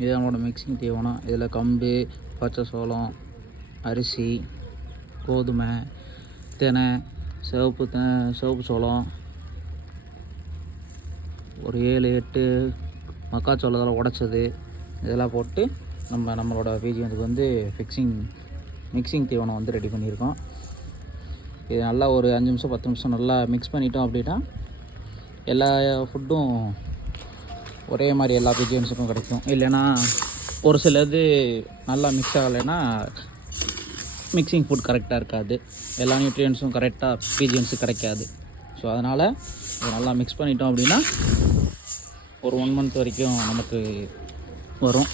இது நம்மளோட மிக்சிங் தீவனம். இதில் கம்பு, பச்சை சோளம், அரிசி, கோதுமை, தினை, சிவப்பு சோளம், ஒரு 7-8 மக்காச்சோளத்தில் உடைச்சது இதெல்லாம் போட்டு நம்மளோட பிஜிஎம்ஸுக்கு வந்து மிக்சிங் தீவனம் வந்து ரெடி பண்ணியிருக்கோம். இது நல்லா ஒரு 5 நிமிஷம் 10 நிமிஷம் நல்லா மிக்ஸ் பண்ணிட்டோம் அப்படின்னா எல்லா ஃபுட்டும் ஒரே மாதிரி எல்லா பிஜிஎம்ஸுக்கும் கிடைக்கும். இல்லைன்னா ஒரு சிலது நல்லா மிக்ஸ் ஆகலைன்னா மிக்சிங் ஃபுட் கரெக்டாக இருக்காது, எல்லா நியூட்ரியன்ஸும் கரெக்டாக பிஜிஎம்ஸுக்கு கிடைக்காது. ஸோ அதனால் இதை நல்லா மிக்ஸ் பண்ணிட்டோம் அப்படின்னா ஒரு 1 மந்த் வரைக்கும் நமக்கு வரும்.